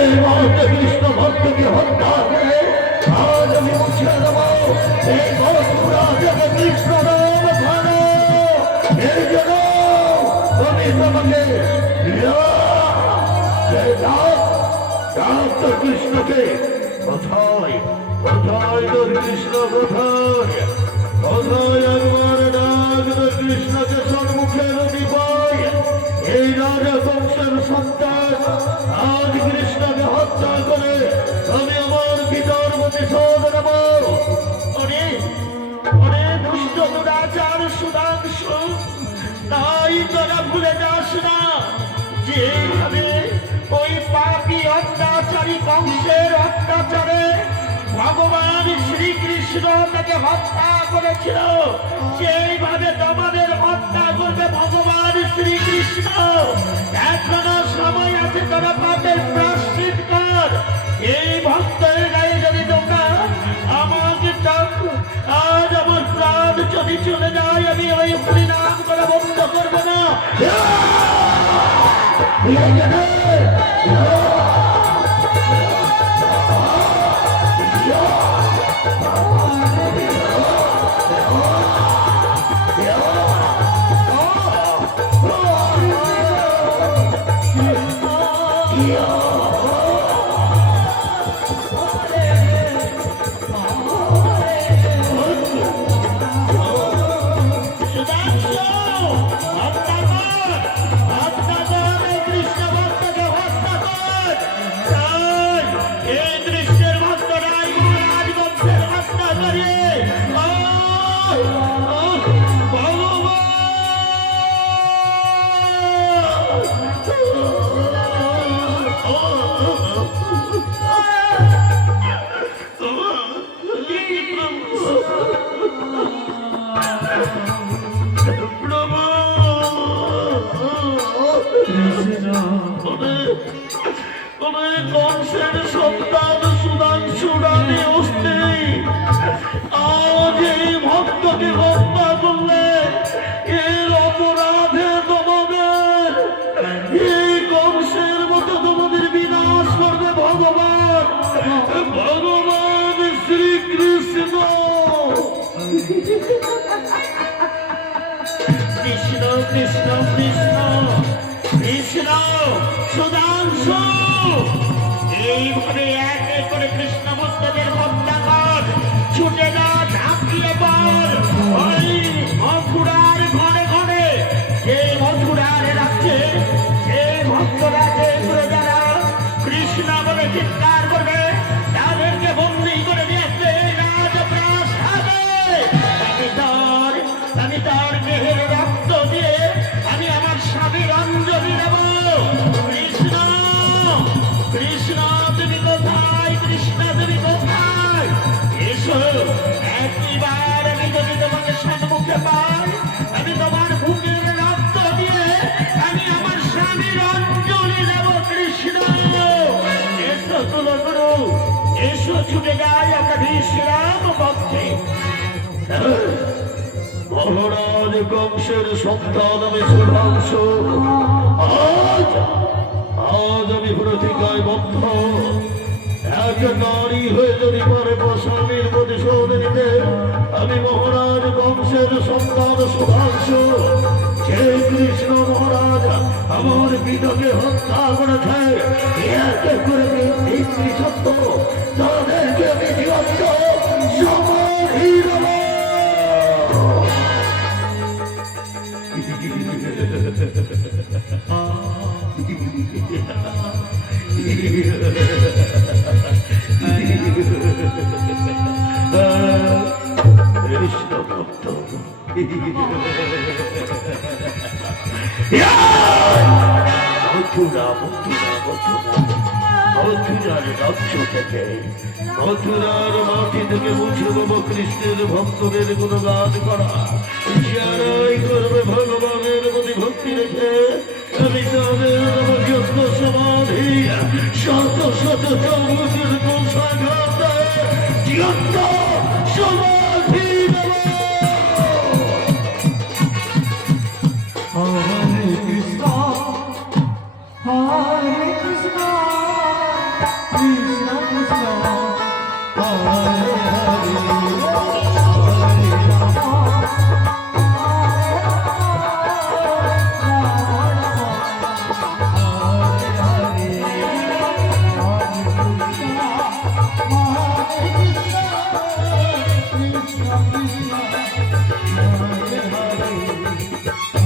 এই মহতে কৃষ্ণ ভক্তকে হত্যা করে আজ আমি মুছে দেব এই মথুরা থেকে কৃষ্ণ নাম ভালো। এই জন্য আমি তোমাকে কৃষ্ণকে কোথায় কোথায় তোর কৃষ্ণ কোথায় কোথায় একবার ডাক কৃষ্ণকে সম্মুখে রবি পায়। এই রাজা বংশের সন্তান আজ কৃষ্ণকে হত্যা করে আমি আমার পিতার প্রতিশোধ নেব। দুষ্ট দুরাচার সুধাংশু, তাই তোরা ভুলে যাস না যেভাবে ওই পাপী অত্যাচারী কংসের অত্যাচারে ভগবান শ্রীকৃষ্ণ তাকে হত্যা করেছিল, সেইভাবে তোমাদের হত্যা করবে ভগবান শ্রীকৃষ্ণ। এখনো সময় আছে, তোরা পাপের প্রায়শ্চিত্ত কর। এই ভক্তের গায়ে যদি তোমরা আমাকে আজ আমার প্রাণ যদি চলে যায়, আমি ওই হরিনাম করে বন্ধ করবো না। কংসের সন্তান সুধাংশুরা আজ এই ভক্তকে হত্যা করলে এর অপরাধে তোমাদের এই কংসের মতো তোমাদের বিনাশ করবে ভগবান ভগবান শ্রীকৃষ্ণ। কৃষ্ণ কৃষ্ণ কৃষ্ণ কৃষ্ণ সুধাংশু, এইভাবে এক এক করে কৃষ্ণ ভক্তদের হত্যা কর। ছুটে যা, ঝাঁপিয়ে পড় ওই মথুরার ঘরে ঘরে। যে মথুরার রাজ্যে যে ভক্তরা যে প্রজারা কৃষ্ণ বলে চিৎকার করবে, তাদেরকে বন্দী করে নিয়ে আসবে রাজপ্রাসাদে। আমি তার দেহের রক্ত দিয়ে আমি আমার স্বামীর অঞ্জলি দেব। কৃষ্ণ কৃষ্ণ তুমি কোথায়, কৃষ্ণ তুমি কোথায়? এসো, একবার আমি যদি তোমাকে সম্মুখে পাই, আমি তোমার বুকের রক্ত দিয়ে আমি আমার স্বামীর অঞ্জলি দেব। কৃষ্ণ এসো তুলগুরু, এসো ছুটে যায় একটা বিশ্রাম পক্ষে। মহারাজ কংসের সন্তান আমি সুধাংশু, আজ আমি প্রতিজ্ঞায় বদ্ধ, এক নারী হয়ে যদি পারে স্বামীর প্রতিশোধ নিতে, আমি মহারাজ কংসের সন্তান সুধাংশু, যে কৃষ্ণ মহারাজ আমার পিতাকে হত্যা করেছে, এক এক করে সত্য তাদেরকে আমি জীবন্ত সমাধি দেব। কৃষ্ণ ভক্ত মথুরার রাজ্য থেকে, মথুরার মাটি থেকে মুছে দেব কৃষ্ণের ভক্তদের গুণগান করা। যারাই করবে ভগবানের প্রতি ভক্তি রেখে, আমি তাদের যজ্ঞ সমাধি শত শত চৌমুখের কোষাঘাতে যজ্ঞ সমাধি দেব। Hare Krishna, Hare Krishna. Krishna Krishna Hare Hare